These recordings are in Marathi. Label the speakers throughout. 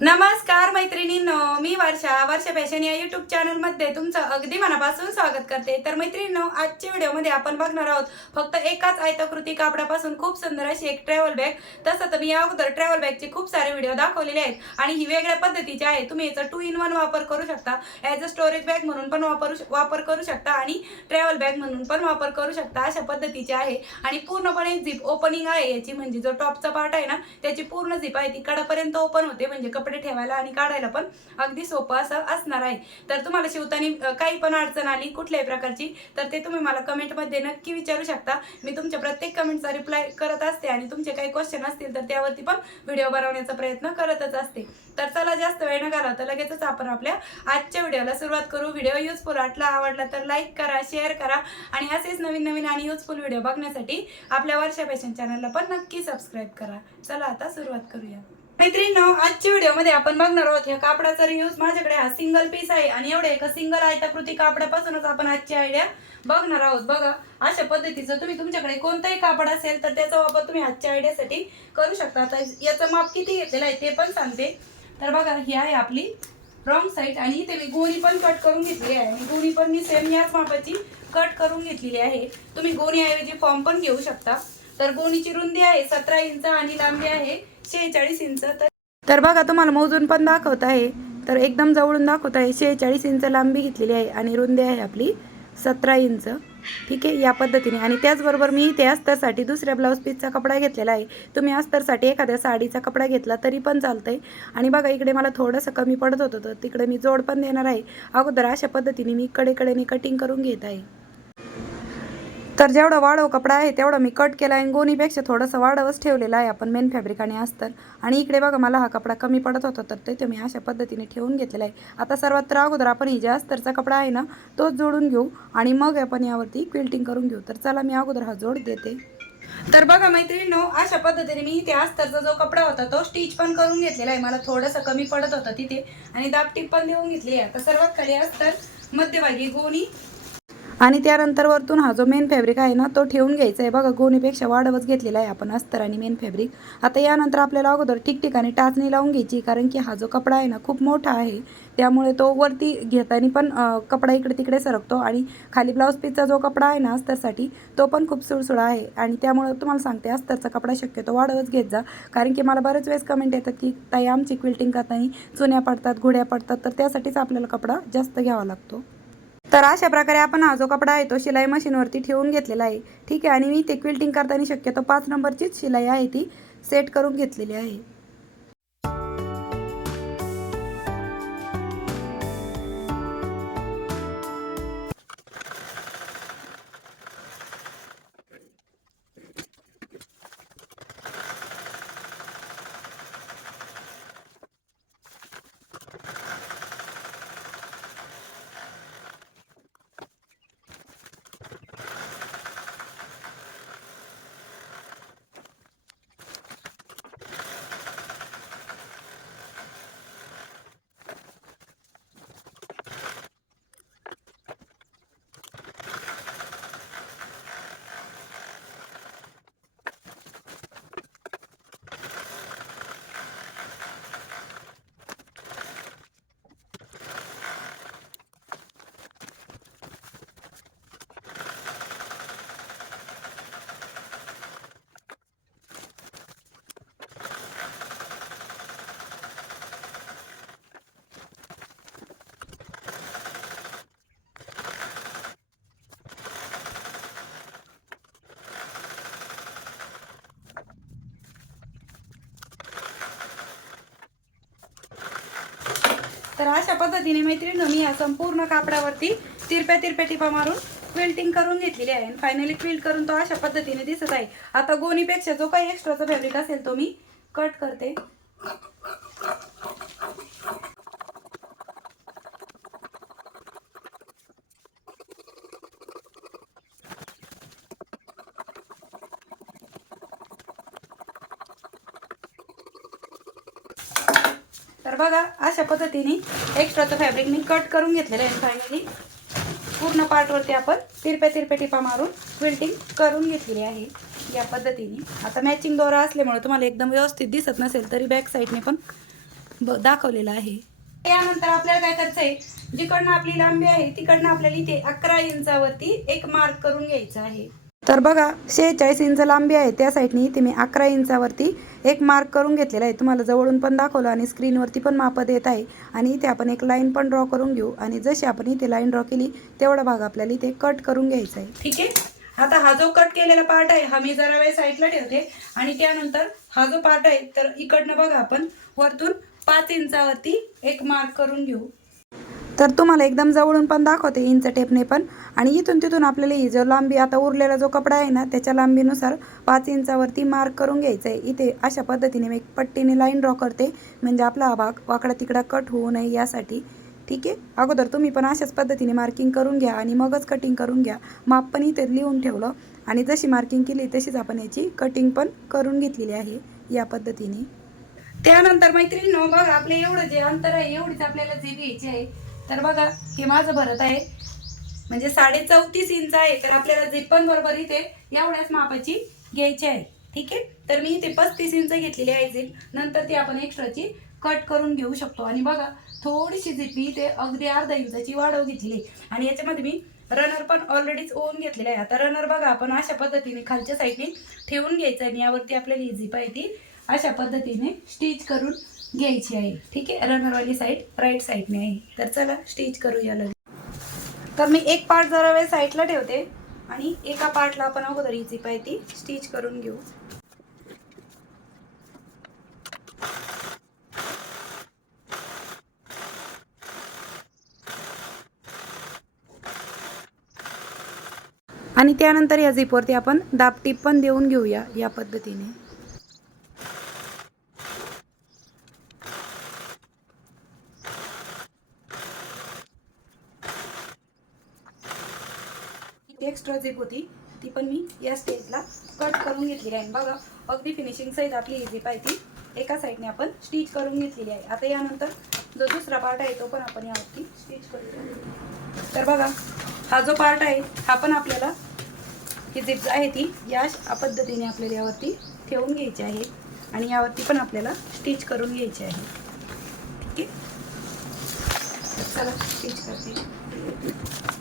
Speaker 1: नमस्कार मैत्रिणींनो मी वर्षा वर्षा फॅशन या युट्यूब चॅनलमध्ये तुमचं अगदी मनापासून स्वागत करते. तर मैत्रिणींनो आजच्या व्हिडिओमध्ये आपण बघणार आहोत फक्त एकाच आयताकृती कापडापासून खूप सुंदर अशी एक ट्रॅव्हल बॅग तसं तर मी या अगोदर ट्रॅव्हल बॅगचे खूप सारे व्हिडिओ दाखवलेले आहेत आणि ही वेगळ्या पद्धतीची आहे तुम्ही याचा टू इन वन वापर करू शकता. ॲज अ स्टोरेज बॅग म्हणून पण वापरू वापर करू शकता आणि ट्रॅव्हल बॅग म्हणून पण वापर करू शकता. अशा पद्धतीची आहे. आणि पूर्णपणे झिप ओपनिंग आहे याची. म्हणजे जो टॉपचा पार्ट आहे ना त्याची पूर्ण झिप आहे ती कडापर्यंत ओपन होते. म्हणजे कपडे ठेवायला आणि काढायला पण अगदी सोपं असं असणार आहे. तर तुम्हाला शिवताना काही पण अडचण आली कुठल्याही प्रकारची तर ते तुम्ही मला कमेंटमध्ये नक्की विचारू शकता. मी तुमच्या प्रत्येक कमेंटचा रिप्लाय करत असते आणि तुमचे काही क्वेश्चन असतील तर त्यावरती पण व्हिडिओ बनवण्याचा प्रयत्न करतच असते. तर चला जास्त वेळ न घालवता लगेचच आपण आपल्या आजच्या व्हिडिओला सुरुवात करू. व्हिडिओ युजफुल वाटला आवडला तर लाईक करा शेअर करा आणि असेच नवीन नवीन आणि युजफुल व्हिडिओ बघण्यासाठी आपल्या वर्षा फॅशन चॅनलला पण नक्की सबस्क्राईब करा. चला आता सुरुवात करूया. मैत्रिणींनो आजच्या व्हिडिओमध्ये आपण बघणार आहोत ह्या कापडाचा रियूज माझ्याकडे हा सिंगल पीस आहे आणि एवढे एका सिंगल आयताकृती कापडापासूनच आपण आजची आयडिया बघणार आहोत. बघा अशा पद्धतीचं तुम्ही तुमच्याकडे कोणतंही कापड असेल तर त्याचा वापर तुम्ही आजच्या आयडियासाठी करू शकता. आता याचं माप किती घेतलेलं आहे ते पण सांगते. तर बघा ही आहे आपली रॉंग साईड आणि इथे मी गोणी पण कट करून घेतली आहे. आणि गोणी पण मी सेम याच मापाची कट करून घेतलेली आहे. तुम्ही गोणीऐवजी फॉर्म पण घेऊ शकता. तर गोणीची रुंदी आहे सतरा इंच आणि लांबी आहे शेहेचाळीस इंच तर तर बघा तुम्हाला मोजून पण दाखवत आहे. तर एकदम जवळून दाखवत आहे. शेहेचाळीस इंच लांबी घेतलेली आहे आणि रुंदी आहे आपली सतरा इंच. ठीक आहे? या पद्धतीने. आणि त्याचबरोबर मी इथे अस्तरसाठी दुसऱ्या ब्लाऊज पीसचा कपडा घेतलेला आहे. तुम्ही अस्तरसाठी एखाद्या साडीचा कपडा घेतला तरी पण चालतंय. आणि बघा इकडे मला थोडंसं कमी पडत होतं तर तिकडे मी जोड पण देणार आहे. अगोदर अशा पद्धतीने मी कडेकडेने कटिंग करून घेत आहे. तर जेवढं वाढव कपडा आहे तेवढं मी कट केला आहे गोणीपेक्षा थोडंसं वाढवच ठेवलेला आहे. आपण मेन फॅब्रिक आणि अस्तर. आणि इकडे बघा मला हा कपडा कमी पडत होता तर ते मी अशा पद्धतीने ठेवून घेतलेला आहे. आता सर्वात तर अगोदर आपण ही जे अस्तरचा कपडा आहे ना तोच जोडून घेऊ आणि मग आपण यावरती क्विल्टिंग करून घेऊ. तर चला मी अगोदर हा जोड देते. तर बघा मैत्रिणीनो अशा पद्धतीने मी इथे अस्तरचा जो कपडा होता तो स्टिच पण करून घेतलेला आहे. मला थोडंसं कमी पडत होतं तिथे. आणि दापटीप पण देऊन घेतली आहे. आता सर्वात खाली अस्तर मध्यभागी गोणी. आणि त्यानंतर वरतून हा जो मेन फॅब्रिक आहे ना तो ठेवून घ्यायचा आहे. बघा गोणीपेक्षा वाढवच घेतलेला आहे आपण अस्तर आणि मेन फॅब्रिक आता यानंतर आपल्याला अगोदर ठिकठिकाणी टाचणी लावून घ्यायची कारण की हा जो कपडा आहे ना खूप मोठा आहे. त्यामुळे तो वरती घेताना पण कपडा इकडे तिकडे सरकतो आणि खाली ब्लाऊज पीसचा जो कपडा आहे ना अस्तरसाठी तो पण खूप सुळसुळा आहे. आणि त्यामुळे तुम्हाला सांगते अस्तरचा कपडा शक्यतो वाढवच घेत जा. कारण की मला बरेच वेळेस कमेंट येतात की ताई आमची क्विल्टिंग करताना चुन्या पडतात घोड्या पडतात तर त्यासाठीच आपल्याला कपडा जास्त घ्यावा लागतो. तर अशा प्रकारे आपण हा जो कपडा आहे तो शिलाई मशीनवरती ठेवून घेतलेला आहे. ठीक आहे आणि मी ते क्विल्टिंग करताना शक्यतो पाच नंबरचीच शिलाई आहे ती सेट करून घेतलेली आहे. तर अशा पद्धतीने मैत्रिणी मी या संपूर्ण कापडावरती तिरप्या तिरप्या टिपा मारून क्विल्टिंग करून घेतलेली आहे. आणि फायनली क्विल्ट करून तो अशा पद्धतीने दिसत आहे. आता गोणीपेक्षा जो काही एक्स्ट्राचा फॅब्रिक असेल तो मी कट करते तर बघा अशा पद्धतीने एक्स्ट्राचं फॅब्रिक मी कट करून घेतलेलं आहे फायनली पूर्ण पार्टवरती आपण तिरप्या तिरप्या टिपा मारून क्विल्टिंग करून घेतलेली आहे. या पद्धतीने. आता मॅचिंग दोरा असल्यामुळे तुम्हाला एकदम व्यवस्थित दिसत नसेल तरी बॅक साईडने पण ब दाखवलेलं आहे. त्यानंतर आपल्याला काय करायचं आहे जिकडनं आपली लांबी आहे तिकडनं आपल्याला इथे अकरा इंचावरती एक मार्क करून घ्यायचा आहे. तर बघा शेहेचाळीस इंच लांबी आहे. त्या साईडनी इथे मी अकरा इंचावरती एक मार्क करून घेतलेला आहे. तुम्हाला जवळून पण दाखवलं आणि स्क्रीनवरती पण माप देत आहे. आणि इथे आपण एक लाईन पण ड्रॉ करून घेऊ. आणि जशी आपण इथे लाईन ड्रॉ केली तेवढा भाग आपल्याला इथे कट करून घ्यायचा आहे. ठीक आहे? आता हा जो कट केलेला पार्ट आहे हा मी जरा वेळ साईडला ठेवते. आणि त्यानंतर हा जो पार्ट आहे तर इकडनं बघा आपण वरतून पाच इंचावरती एक मार्क करून घेऊ. तर तुम्हाला एकदम जवळून पण दाखवते इंच टेपने पण. आणि इथून तिथून आपल्याला ही जो लांबी आता उरलेला जो कपडा आहे ना त्याच्या लांबीनुसार पाच इंचावरती मार्क करून घ्यायचं आहे इथे अशा पद्धतीने मी एक पट्टीने लाईन ड्रॉ करते. म्हणजे आपला हा भाग वाकडा तिकडा कट होऊ नये यासाठी. ठीक आहे? अगोदर तुम्ही पण अशाच पद्धतीने मार्किंग करून घ्या आणि मगच कटिंग करून घ्या. माप पण इथे लिहून ठेवलं. आणि जशी मार्किंग केली तशीच आपण याची कटिंग पण करून घेतलेली आहे या पद्धतीने. त्यानंतर मैत्रिणी बघा आपलं एवढं जे अंतर आहे एवढीच आपल्याला जे घ्यायची आहे. तर बघा हे माझं भरत आहे. म्हणजे साडे चौतीस इंच आहे तर आपल्याला झिप पण बरोबर इथे एवढ्याच मापाची घ्यायची आहे. ठीक आहे? तर मी इथे पस्तीस इंच घेतलेली आहे झीप नंतर ती आपण एक्स्ट्राची कट करून घेऊ शकतो. आणि बघा थोडीशी झिप मी इथे अगदी अर्धा इंचाची वाढव घेतलेली आणि याच्यामध्ये मी रनर पण ऑलरेडीच ओन घेतलेला आहे. आता रनर बघा आपण अशा पद्धतीने खालच्या साईडने ठेवून घ्यायचं आणि यावरती आपल्याला ही झिप आहे ती अशा पद्धतीने स्टिच करून घ्यायची आहे. ठीक आहे? रनरवाली साईड राईट साईडने आहे. तर चला स्टिच करूया लगेच. तर मी एक पार्ट जरा वेळ साईडला ठेवते आणि एका पार्टला आपण अगोदर ही झिप आहे ती स्टिच करून घेऊ. आणि त्यानंतर या झिपवरती आपण दाबटीप पण देऊन घेऊया या पद्धतीने. ती एक्स्ट्रा झिप होती ती पण मी या स्टेजला कट करून घेतलेली आहे. बघा अगदी फिनिशिंग साईज आपली ही झिप आहे ती. एका साईडने आपण स्टिच करून घेतलेली आहे. आता यानंतर जो दुसरा पार्ट आहे तो पण आपण यावरती स्टिच करू तर बघा हा जो पार्ट आहे हा पण आपल्याला ही झिप आहे ती या पद्धतीने आपल्याला यावरती ठेवून घ्यायची आहे. आणि यावरती पण आपल्याला स्टिच करून घ्यायची आहे. ठीक आहे? चला स्टिच करते.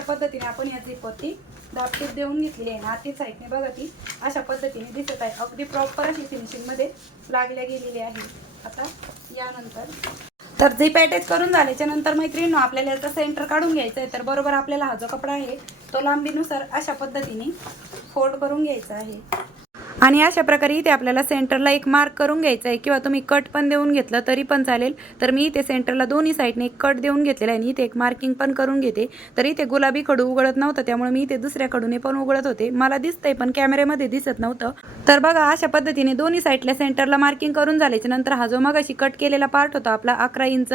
Speaker 1: अशा पद्धतीने आपण या झिपवरती दाबटीप देऊन घेतलेली आहे आतील साईडने बघा ती अशा पद्धतीने दिसत आहे. अगदी प्रॉपर अशी फिनिशिंगमध्ये लागल्या गेलेली आहे. आता यानंतर तर जे पॅटेज करून झाल्याच्यानंतर मैत्रिणी आपल्याला याचा सेंटर काढून घ्यायचा आहे तर बरोबर आपल्याला हा जो कपडा आहे तो लांबीनुसार अशा पद्धतीने फोल्ड करून घ्यायचा आहे. आणि अशा प्रकारे इथे आपल्याला सेंटरला एक मार्क करून घ्यायचा आहे किंवा तुम्ही कट पण देऊन घेतलं तरी पण चालेल. तर मी इथे सेंटरला दोन्ही साईडने एक कट देऊन घेतलेला आहे आणि इथे एक मार्किंग पण करून घेते. तर इथे गुलाबी कडू उघडत नव्हतं त्यामुळे मी इथे दुसऱ्या कडूने पण उघडत होते. मला दिसतंय पण कॅमेऱ्यामध्ये दिसत नव्हतं. तर बघा अशा पद्धतीने दोन्ही साईडला सेंटरला मार्किंग करून झाल्याच्यानंतर हा जो मगाशी कट केलेला पार्ट होता आपला अकरा इंच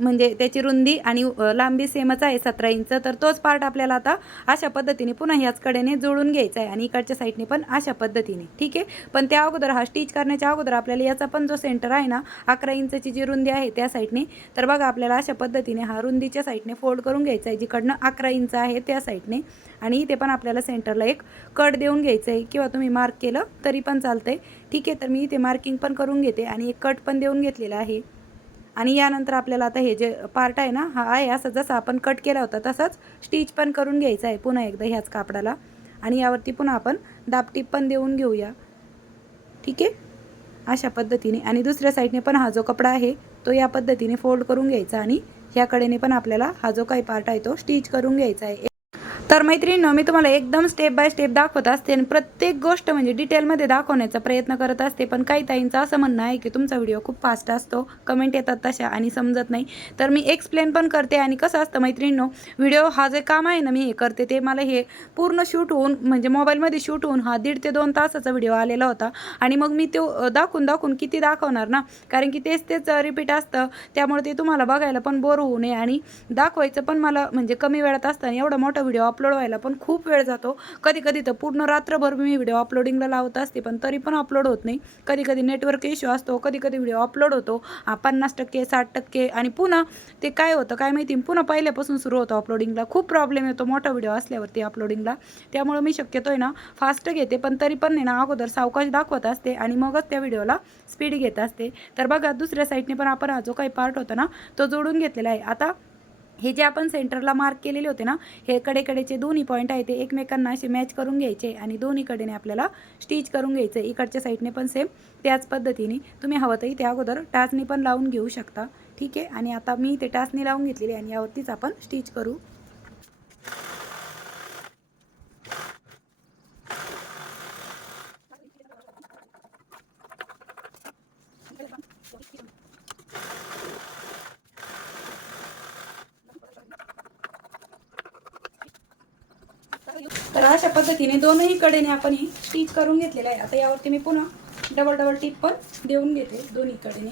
Speaker 1: म्हणजे त्याची रुंदी आणि लांबी सेमच आहे सतरा इंच तर तोच पार्ट आपल्याला आता अशा पद्धतीने पुन्हा ह्याच कडेने जोडून घ्यायचा आहे आणि इकडच्या साईडने पण अशा पद्धतीने ठीक आहे? पण त्या अगोदर हा स्टिच करण्याच्या अगोदर आपल्याला याचा पण जो सेंटर आहे ना अकरा इंचची जी रुंदी आहे त्या साईडने तर बघा आपल्याला अशा पद्धतीने हा रुंदीच्या साईडने फोल्ड करून घ्यायचा आहे जिकडनं अकरा इंच आहे त्या साईडने आणि इथे पण आपल्याला सेंटरला एक कट देऊन घ्यायचं आहे किंवा तुम्ही मार्क केलं तरी पण चालतंय ठीक आहे? तर मी इथे मार्किंग पण करून घेते आणि एक कट पण देऊन घेतलेला आहे. आणि यानंतर आपल्याला आता हे जे पार्ट आहे ना हा आहे असं जसं आपण कट केला होता तसंच स्टिच पण करून घ्यायचं आहे पुन्हा एकदा ह्याच कापडाला. आणि यावरती पुन्हा आपण दाबटीप पण देऊन घेऊया. ठीक आहे? अशा पद्धतीने. आणि दुसऱ्या साईडने पण हा जो कपडा आहे तो या पद्धतीने फोल्ड करून घ्यायचा आणि ह्या कडेने पण आपल्याला हा जो काही पार्ट आहे तो स्टिच करून घ्यायचा आहे. तर मैत्रिणींनो मी तुम्हाला एकदम स्टेप बाय स्टेप दाखवत असते आणि प्रत्येक गोष्ट म्हणजे डिटेलमध्ये दाखवण्याचा प्रयत्न करत असते. पण काही ताईंचं असं म्हणणं आहे की तुमचा व्हिडिओ खूप फास्ट असतो कमेंट येतात तशा आणि समजत नाही. तर मी एक्सप्लेन पण करते आणि कसं असतं मैत्रिणींनो व्हिडिओ हा जे काम आहे ना मी हे करते ते मला हे पूर्ण शूट होऊन म्हणजे मोबाईलमध्ये शूट होऊन हा दीड ते दोन तासाचा व्हिडिओ आलेला होता. आणि मग मी तो दाखवून दाखवून किती दाखवणार ना? कारण की तेच तेच रिपीट असतं. त्यामुळे ते तुम्हाला बघायला पण बोर होऊ नये आणि दाखवायचं पण मला म्हणजे कमी वेळात असतं आणि एवढा मोठा व्हिडिओ अपलोड व्हायला पण खूप वेळ जातो. कधी कधी तर पूर्ण रात्रभर मी व्हिडिओ अपलोडिंगला लावत असते पण तरी पण अपलोड होत नाही. कधी कधी नेटवर्क इश्यू असतो कधी कधी व्हिडिओ अपलोड होतो पन्नास टक्के साठ टक्के आणि पुन्हा ते काय होतं काय माहिती? पुन्हा पहिल्यापासून सुरू होतं अपलोडिंगला खूप प्रॉब्लेम येतो मोठा व्हिडिओ असल्यावरती अपलोडिंगला त्यामुळे मी शक्यतो आहे ना फास्ट घेते पण तरी पण नाही ना अगोदर सावकाश दाखवत असते आणि मगच त्या व्हिडिओला स्पीड घेत असते. तर बघा दुसऱ्या साईडने पण आपण हा जो काही पार्ट होता ना तो जोडून घेतलेला आहे. आता हे जे आपण सेंटरला मार्क केलेले होते ना हे कडेकडेचे दोन्ही पॉईंट आहे ते एकमेकांना असे मॅच करून घ्यायचे आणि दोन्ही कडेने आपल्याला स्टिच करून घ्यायचं. इकडच्या साईडने पण सेम त्याच पद्धतीने. तुम्ही हवं तर इथे अगोदर टाचनी पण लावून घेऊ शकता. ठीक आहे? आणि आता मी ते टाचनी लावून घेतलेली आणि यावरतीच आपण स्टिच करू. तर अशा पद्धतीने दोनही कडेने आपण ही स्टिच करून घेतलेलं आहे. आता यावरती मी पुन्हा डबल डबल टिप पण देऊन घेते दोन्ही कडेने.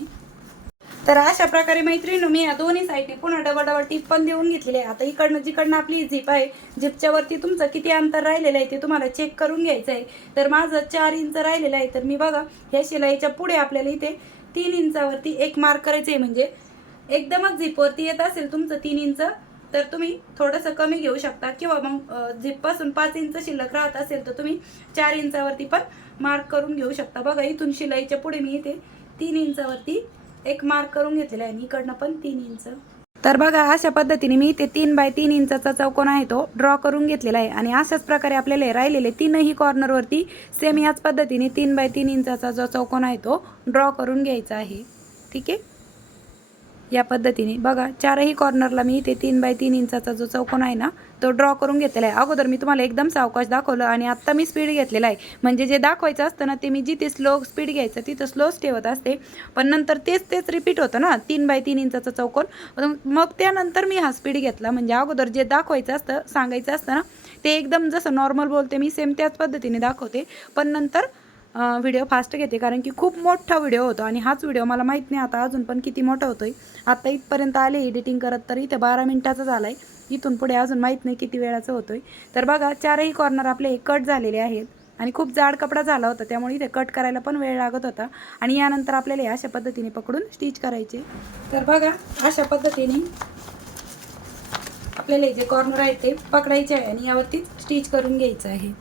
Speaker 1: तर अशा प्रकारे मैत्रिणी मी या दोन्ही साईडने पुन्हा डबल डबल टिप पण देऊन घेतलेली आहे. आता इकडनं जिकडनं आपली झिप आहे झिपच्या वरती तुमचं किती अंतर राहिलेलं आहे ते तुम्हाला चेक करून घ्यायचं आहे. तर माझं चार इंच राहिलेलं आहे. तर मी बघा ह्या शिलाईच्या पुढे आपल्याला इथे तीन इंचावरती एक मार्क करायचं आहे. म्हणजे एकदमच झिपवरती येत असेल तुमचं तीन इंच तर तुम्ही थोडंसं कमी घेऊ शकता. किंवा मग झिपपासून पाच इंच शिल्लक राहत असेल तर तुम्ही चार इंचावरती पण मार्क करून घेऊ शकता. बघा इथून शिलाईच्या पुढे मी इथे तीन इंचावरती एक मार्क करून घेतलेला आहे. इकडनं पण तीन इंच. तर बघा अशा पद्धतीने मी ते तीन बाय तीन इंचाचा चौकोन आहे तो ड्रॉ करून घेतलेला आहे. आणि अशाच प्रकारे आपल्याला राहिलेले तीनही कॉर्नरवरती सेम याच पद्धतीने तीन बाय तीन इंचाचा जो चौकोन आहे तो ड्रॉ करून घ्यायचा आहे. ठीक आहे? या पद्धतीने. बघा चारही कॉर्नरला मी इथे तीन बाय तीन इंचाचा जो चौकोन आहे ना तो ड्रॉ करून घेतलेला आहे. अगोदर मी तुम्हाला एकदम सावकाश दाखवलं आणि आत्ता मी स्पीड घेतलेला आहे. म्हणजे जे दाखवायचं असतं ना ते मी जिथे स्लो स्पीड घ्यायचं तिथं स्लोच ठेवत असते. पण नंतर तेच तेच रिपीट होतं ना तीन बाय तीन इंचाचा चौकोन. मग- मग त्यानंतर मी हा स्पीड घेतला. म्हणजे अगोदर जे दाखवायचं असतं सांगायचं असतं ना ते एकदम जसं नॉर्मल बोलते मी सेम त्याच पद्धतीने दाखवते. पण नंतर व्हिडिओ फास्ट घेते कारण की खूप मोठा व्हिडिओ होतो आणि हाच व्हिडिओ मला माहीत नाही आता अजून पण किती मोठा होतो आहे आता इथपर्यंत आले एडिटिंग करत तर इथे बारा मिनटाचा झाला आहे इथून पुढे अजून माहीत नाही किती वेळाचं होतो आहे तर बघा चारही कॉर्नर आपले कट झालेले आहेत. आणि खूप जाड कपडा झाला होता त्यामुळे इथे कट करायला पण वेळ लागत होता. आणि यानंतर आपल्याला अशा पद्धतीने पकडून स्टिच करायचे. तर बघा अशा पद्धतीने आपल्याला जे कॉर्नर आहे ते पकडायचे आहे आणि यावरती स्टिच करून घ्यायचं आहे.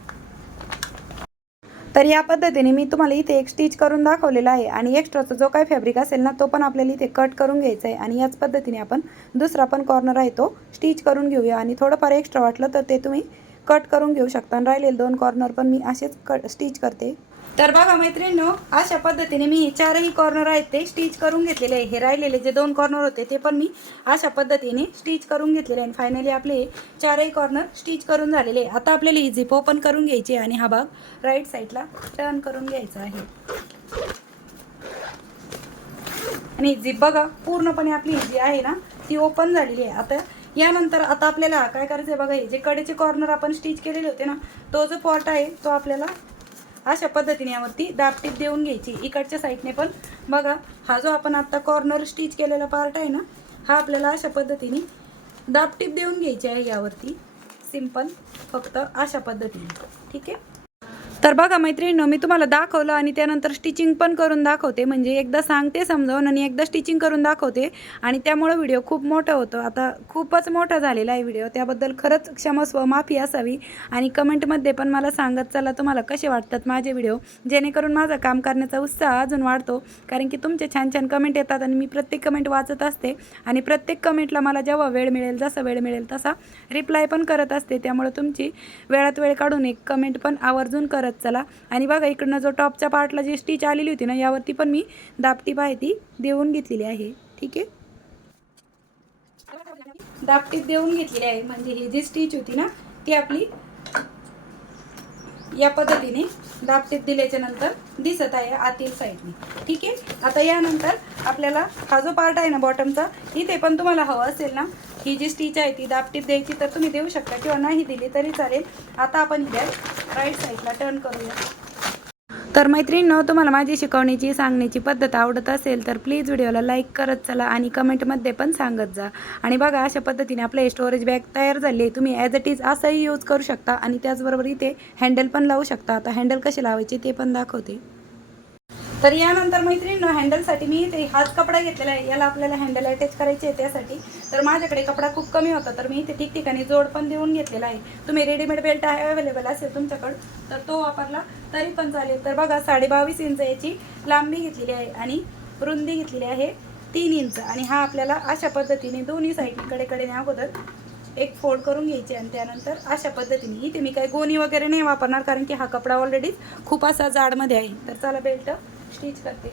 Speaker 1: तर या पद्धतीने मी तुम्हाला इथे एक स्टिच करून दाखवलेला आहे. आणि एक्स्ट्राचा जो काही फॅब्रिक असेल ना तो पण आपल्याला इथे कट करून घ्यायचा आहे. आणि याच पद्धतीने आपण दुसरा पण कॉर्नर आहे तो स्टिच करून घेऊया. आणि थोडंफार एक्स्ट्रा वाटलं तर ते तुम्ही कट करून घेऊ शकता. आणि राहिलेले दोन कॉर्नर पण मी असेच कट स्टिच करते. तर बघा मैत्रिणींनो अशा पद्धतीने मी चारही कॉर्नर आहेत ते स्टिच करून घेतलेले आहे. हे राहिलेले जे दोन कॉर्नर होते ते पण मी अशा पद्धतीने स्टिच करून घेतलेले आहे. फायनली आपले चारही कॉर्नर स्टिच करून झालेले आहे. आता आपल्याला ही झिप ओपन करून घ्यायची आहे आणि हा भाग राईट साईडला टर्न करून घ्यायचा आहे. आणि झिप बघा पूर्णपणे आपली इझी जी आहे ना ती ओपन झालेली आहे. आता यानंतर आता आपल्याला काय करायचं आहे बघा हे जे कडेचे कॉर्नर आपण स्टिच केलेले होते ना तो जो पॉट आहे तो आपल्याला अशा पद्धतीने यावरती दाबटीप देऊन घ्यायची. इकडच्या साईडने पण बघा हा जो आपण आत्ता कॉर्नर स्टिच केलेला पार्ट आहे ना हा आपल्याला अशा पद्धतीने दाबटीप देऊन घ्यायची आहे यावरती. सिंपल फक्त अशा पद्धतीने. ठीक आहे? तर बघा मैत्रिणीनं मी तुम्हाला दाखवलं आणि त्यानंतर स्टिचिंग पण करून दाखवते. म्हणजे एकदा सांगते समजावून आणि एकदा स्टिचिंग करून दाखवते. आणि त्यामुळं व्हिडिओ खूप मोठा होतो. आता खूपच मोठा झालेला आहे व्हिडिओ त्याबद्दल खरंच क्षमस्व माफी असावी. आणि कमेंटमध्ये पण मला सांगत चला तुम्हाला कसे वाटतात माझे व्हिडिओ जेणेकरून माझं काम करण्याचा उत्साह अजून वाढतो. कारण की तुमचे छान छान कमेंट येतात आणि मी प्रत्येक कमेंट वाचत असते. आणि प्रत्येक कमेंटला मला जेव्हा वेळ मिळेल जसा वेळ मिळेल तसा रिप्लाय पण करत असते. त्यामुळे तुमची वेळात वेळ काढून एक कमेंट पण आवर्जून करत चला. आणि बघा इकडनं जो टॉपच्या पार्टला जी स्टिच आलेली होती ना यावरती पण मी दापटीप आहे ती देऊन घेतलेली आहे. ठीक आहे? दापटीप देऊन घेतलेली आहे. म्हणजे ही जी स्टिच होती ना ती आपली या पद्धतीने दाबटीत दिल्याच्या नंतर दिसत आहे आतील साईडने ठीक आहे? आता यानंतर आपल्याला हा जो पार्ट आहे ना बॉटमचा इथे पण तुम्हाला हवं असेल ना ही जी स्टिच आहे ती दाबटीप द्यायची तर तुम्ही देऊ शकता किंवा नाही दिली तरी चालेल. आता आपण इथे राईट साईडला टर्न करूया. तर मैत्रिणींनो तुम्हाला माझी शिकवण्याची सांगण्याची पद्धत आवडत असेल तर प्लीज व्हिडिओला लाईक करत चला आणि कमेंटमध्ये पण सांगत जा. आणि बघा अशा पद्धतीने आपलं हे स्टोरेज बॅग तयार झाली आहे. तुम्ही ॲज इट इज असंही यूज करू शकता आणि त्याचबरोबर इथे हँडल पण लावू शकता. आता हँडल कसे लावायचे ते पण दाखवते. तर यानंतर मैत्रिणींनो हँडलसाठी मी इथे हाच कपडा घेतलेला आहे. याला आपल्याला हँडल अटॅच करायचे आहे त्यासाठी. तर माझ्याकडे कपडा खूप कमी होता तर मी इथे ठिकठिकाणी जोड पण देऊन घेतलेला आहे. तुम्ही रेडीमेड बेल्ट आहे अवेलेबल असेल तुमच्याकडं तर तो वापरला तरी पण चालेल. तर बघा साडेबावीस इंच याची लांबी घेतलेली आहे आणि रुंदी घेतलेली आहे तीन इंच. आणि हा आपल्याला अशा पद्धतीने दोन्ही साईडकडे कडे अगोदर एक फोल्ड करून घ्यायची आणि त्यानंतर अशा पद्धतीने इथे मी काही गोणी वगैरे नाही वापरणार कारण की हा कपडा ऑलरेडी खूप असा जाडमध्ये आहे. तर चला बेल्ट स्टिच करते.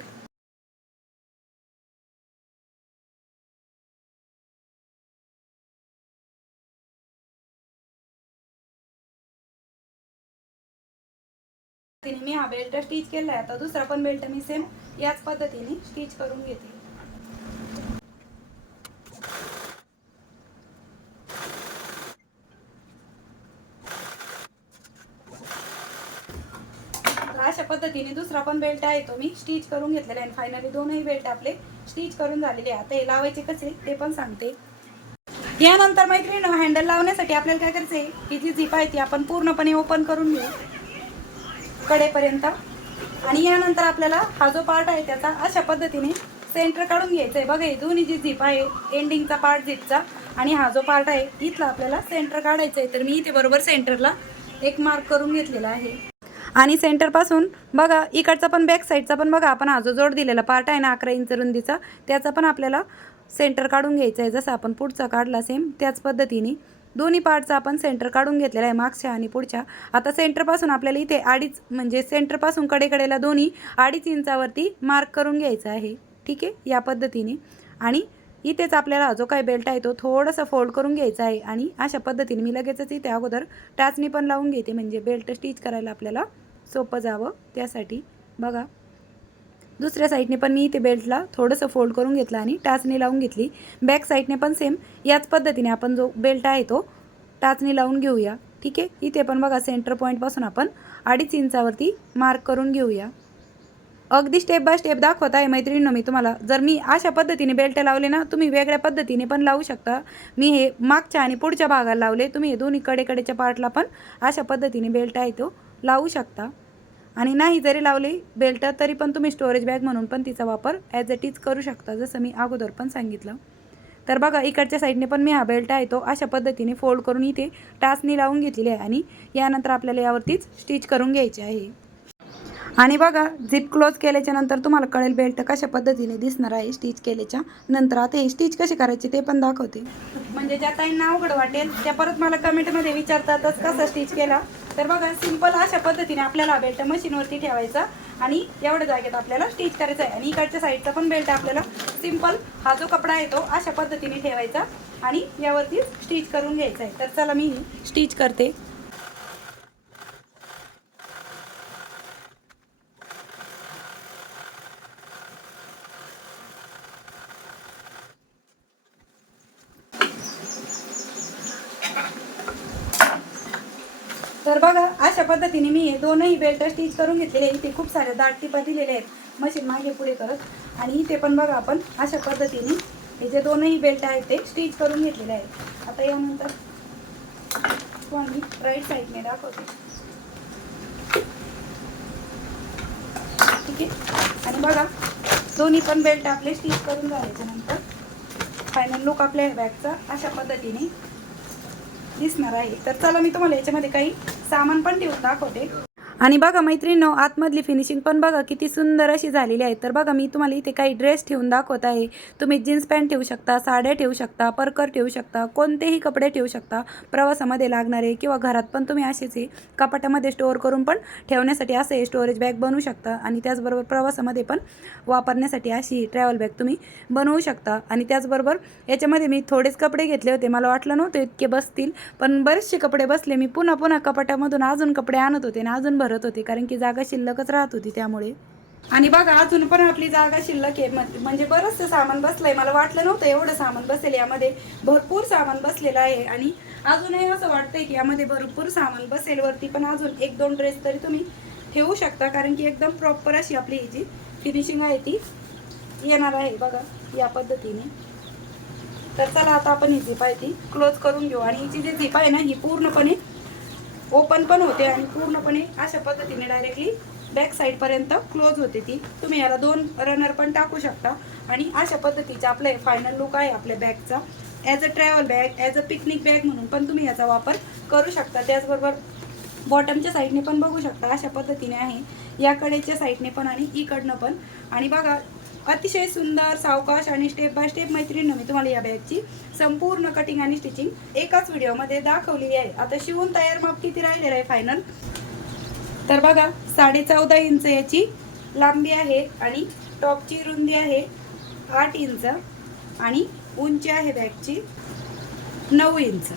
Speaker 1: तिने मी हा बेल्ट स्टिच केला आहे आता दुसरा पण बेल्ट मी सेम याच पद्धतीने स्टिच करून घेते तर अशा पद्धतीने दुसरा पण बेल्ट आहे तो मी स्टिच करून घेतलेला आहे. फायनली दोनही बेल्ट आपले स्टिच करून झालेले आता हे लावायचे कसे ते पण सांगते. यानंतर मैत्रिणी हँडल लावण्यासाठी आपल्याला काय करायचं आहे ही जी झिप आहे ती आपण पूर्णपणे ओपन करून घेऊ. कडेपर्यंत. आणि यानंतर आपल्याला हा जो पार्ट आहे त्याचा अशा पद्धतीने सेंटर काढून घ्यायचं आहे बघा दोन्ही जी झिप आहे एंडिंगचा पार्ट झिपचा आणि हा जो पार्ट आहे इथला आपल्याला सेंटर काढायचं आहे तर मी इथे बरोबर सेंटरला एक मार्क करून घेतलेला आहे. आणि सेंटरपासून बघा इकडचा पण बॅक साईडचा पण बघा आपण हा जो जोड दिलेला पार्ट आहे ना अकरा इंच रुंदीचा त्याचा पण आपल्याला सेंटर काढून घ्यायचं आहे. जसं आपण पुढचा काढला सेम त्याच पद्धतीने. दोन्ही पार्टचा आपण सेंटर काढून घेतलेला आहे मागच्या आणि पुढच्या. आता सेंटरपासून आपल्याला इथे अडीच म्हणजे सेंटरपासून कडेकडेला दोन्ही अडीच इंचावरती मार्क करून घ्यायचा आहे. ठीक आहे? या पद्धतीने. आणि इथेच आपल्याला जो काही बेल्ट आहे तो थोडासा फोल्ड करून घ्यायचा आहे. आणि अशा पद्धतीने मी लगेचच इथे अगोदर टाचणी पण लावून घेते. म्हणजे बेल्ट स्टिच करायला आपल्याला सोपं जावं त्यासाठी. बघा. दुसऱ्या साईडने पण मी इथे बेल्टला थोडंसं फोल्ड करून घेतलं आणि टाचणी लावून घेतली. बॅक साईडने पण सेम याच पद्धतीने आपण जो बेल्ट आहे तो टाचणी लावून घेऊया. ठीक आहे? इथे पण बघा सेंटर पॉईंटपासून आपण अडीच इंचावरती मार्क करून घेऊया. अगदी स्टेप बाय स्टेप दाखवत आहे मैत्रिणीनं मी तुम्हाला. जर मी अशा पद्धतीने बेल्ट लावले ना तुम्ही वेगळ्या पद्धतीने पण लावू शकता. मी हे मागच्या आणि पुढच्या भागाला लावले. तुम्ही हे दोन्ही कडेकडेच्या पार्टला पण अशा पद्धतीने बेल्ट आहे तो. लावू शकता. आणि नाही जरी लावली बेल्ट तरी पण तुम्ही स्टोरेज बॅग म्हणून पण तिचा वापर ॲज अ टीच करू शकता जसं मी अगोदर पण सांगितलं. तर बघा इकडच्या साईडने पण मी हा बेल्ट आहे तो अशा पद्धतीने फोल्ड करून इथे टाचणी लावून घेतलेली आहे आणि यानंतर आपल्याला यावरतीच स्टिच करून घ्यायची आहे. आणि बघा झिप क्लोज केल्याच्यानंतर तुम्हाला कळेल बेल्ट कशा पद्धतीने दिसणार आहे स्टिच केल्याच्यानंतर. आता हे स्टिच कसे करायचे ते पण दाखवते. म्हणजे ज्या ताईंना अवघड वाटेल त्या परत मला कमेंटमध्ये विचारतातच कसा स्टिच केला. तर बघा सिंपल अशा पद्धतीने आपल्याला बेल्ट मशीनवरती ठेवायचा आणि एवढ्या जागेत आपल्याला स्टिच करायचं आहे आणि इकडच्या साईडचा पण बेल्ट आपल्याला सिंपल हा जो कपडा आहे तो अशा पद्धतीने ठेवायचा आणि यावरती स्टिच करून घ्यायचा आहे तर चला मी स्टिच करते तर बघा अशा पद्धतीने मी हे दोनही बेल्ट स्टिच करून घेतलेले इथे खूप साऱ्या दाट टिपा दिलेल्या आहेत. मशीन मागे पुढे करत. आणि इथे पण बघा आपण अशा पद्धतीने हे जे दोनही बेल्ट आहेत ते स्टिच करून घेतलेले आहेत. आता यानंतर तुम्हाला मी राईट साईडने दाखवते. ठीक आहे? आणि बघा दोन्ही पण बेल्ट आपले स्टिच करून झाल्याच्यानंतर फायनल लुक आपल्या बॅगचा अशा पद्धतीने दिसणार आहे. तर चला मी तुम्हाला याच्यामध्ये काही सामान पण ठेवून दाखवते. आणि बघा मैत्रिणींनो आतमधली फिनिशिंग पण बघा किती सुंदर अशी झालेली आहे. तर बघा मी तुम्हाला इथे काही ड्रेस ठेवून दाखवत आहे. तुम्ही जीन्स पॅन्ट ठेवू शकता साड्या ठेवू शकता परकर ठेवू शकता कोणतेही कपडे ठेवू शकता. प्रवासामध्ये लागणारे किंवा घरात पण तुम्ही असेच हे कपाटामध्ये स्टोअर करून पण ठेवण्यासाठी असं स्टोरेज बॅग बनवू शकता. आणि त्याचबरोबर प्रवासामध्ये पण वापरण्यासाठी अशी ट्रॅव्हल बॅग तुम्ही बनवू शकता. आणि त्याचबरोबर याच्यामध्ये मी थोडेच कपडे घेतले होते. मला वाटलं नव्हतं इतके बसतील पण बरेचसे कपडे बसले. मी पुन्हा पुन्हा कपाटामधून अजून कपडे आणत होते आणि अजून भरत होते कारण की जागा शिल्लकच राहत होती त्यामुळे. आणि बघा अजून पण आपली जागा शिल्लक आहे. म्हणजे बरंचसं सामान बसलंय. मला वाटलं नव्हतं एवढं सामान बसेल. यामध्ये भरपूर सामान बसलेलं आहे. आणि अजूनही असं वाटतंय की यामध्ये भरपूर सामान बसेल. वरती पण अजून एक दोन ड्रेस तरी तुम्ही ठेवू शकता. कारण की एकदम प्रॉपर अशी आपली ही जी फिनिशिंग आहे ती येणार आहे. बघा या पद्धतीने. तर चला आता आपण ही झिप आहे ती क्लोज करून घेऊ. आणि हिची जी झिप आहे ना ही पूर्णपणे ओपन पण होते आणि पूर्णपणे अशा पद्धतीने डायरेक्टली बॅक साईडपर्यंत क्लोज होते ती. तुम्ही याला दोन रनर पण टाकू शकता. आणि अशा पद्धतीचा आपला फायनल लुक आहे आपल्या बॅगचा as a travel bag as a picnic bag म्हणून पण तुम्ही याचा वापर करू शकता. त्याचबरोबर बॉटमच्या साईडने पण बघू शकता. अशा पद्धतीने आहे. या कडेच्या साईडने पण आणि इकडनं पण. आणि बघा अतिशय सुंदर सावकाश आणि स्टेप बाय स्टेप मैत्रिणीनं मी तुम्हाला या बॅगची संपूर्ण कटिंग आणि स्टिचिंग एकाच व्हिडिओमध्ये दाखवलेली आहे. आता शिवून तयार माप किती राहिलेलं आहे फायनल तर बघा साडे चौदा इंच याची लांबी आहे आणि टॉपची रुंदी आहे आठ इंच आणि उंची आहे बॅगची नऊ इंच.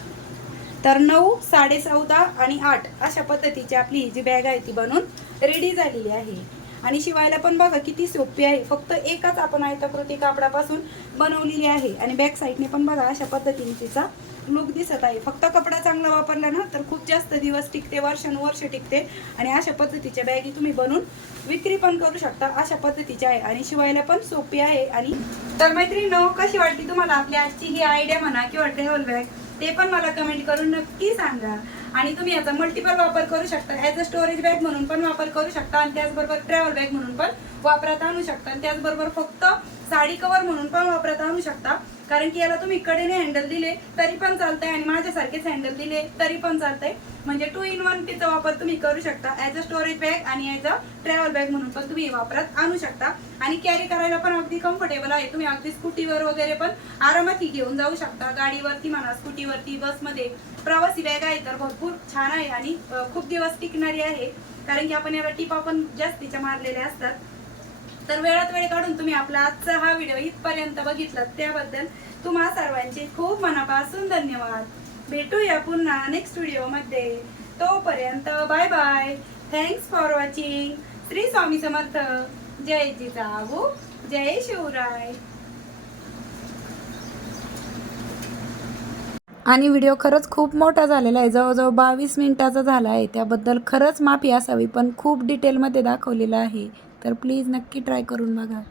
Speaker 1: तर नऊ साडे चौदा आणि आठ अशा पद्धतीची आपली ही जी बॅग आहे ती बनून रेडी झालेली आहे. आणि शिवायला पण बघा किती सोपी आहे. फक्त एकच आपण आयताकृती कापडापासून बनवलेली आहे. आणि बॅक साईडने पण बघा अशा पद्धतीने तिचा लुक दिसत आहे. फक्त कपडा चांगला वापरला ना तर खूप जास्त दिवस टिकते वर्षानुवर्ष टिकते. आणि अशा पद्धतीच्या बॅगी तुम्ही बनवून विक्री पण करू शकता. अशा पद्धतीच्या आहे. आणि शिवायला पण सोपी आहे. आणि तर मैत्रिणी कशी वाटली तुम्हाला आपली आजची ही आयडिया म्हणा किंवा ट्रॅव्हल बॅग ते पण मला कमेंट करून नक्की सांगा. आणि तुम्ही याचा मल्टिपल वापर करू शकता. ॲज अ स्टोरेज बॅग म्हणून पण वापर करू शकता आणि त्याचबरोबर ट्रॅव्हल बॅग म्हणून पण वापरात आणू शकता. आणि त्याचबरोबर फक्त साडी कवर म्हणून पण वापरात आणू शकता. कारण की याला तुम्ही कडेने हँडल दिले तरी पण चालतंय आणि माझ्यासारखेच हँडल दिले तरी पण चालतंय. म्हणजे टू इन वन तिचा वापर तुम्ही करू शकता ॲज अ स्टोरेज बॅग आणि ॲज अ ट्रॅव्हल बॅग म्हणून पण तुम्ही वापरात आणू शकता. आणि कॅरी करायला पण अगदी कम्फर्टेबल आहे. तुम्ही अगदी स्कूटीवर वगैरे पण आरामात ही घेऊन जाऊ शकता. गाडीवरती म्हणा स्कूटीवरती बसमध्ये प्रवासी बॅग आहे तर भरपूर छान आहे आणि खूप दिवस टिकणारी आहे. कारण की आपण याला टिपा पण जास्तीच्या मारलेल्या असतात. तर वेळात वेळ काढून तुम्ही आपला आजचा हा व्हिडिओ इथपर्यंत बघितला त्याबद्दल तुम्हा सर्वांचे खूप मनापासून धन्यवाद. भेटूया पुन्हा नेक्स्ट व्हिडिओमध्ये तोपर्यंत bye bye thanks for watching Shri Swami Samarth. जय जिजाऊ. जय शिवराय. आणि व्हिडिओ खरंच खूप मोठा झालेला आहे. जवळजवळ बावीस मिनिटाचा झाला आहे. त्याबद्दल खरंच माफी असावी पण खूप डिटेलमध्ये दाखवलेलं आहे. तर प्लीज नक्की ट्राय करून बघा.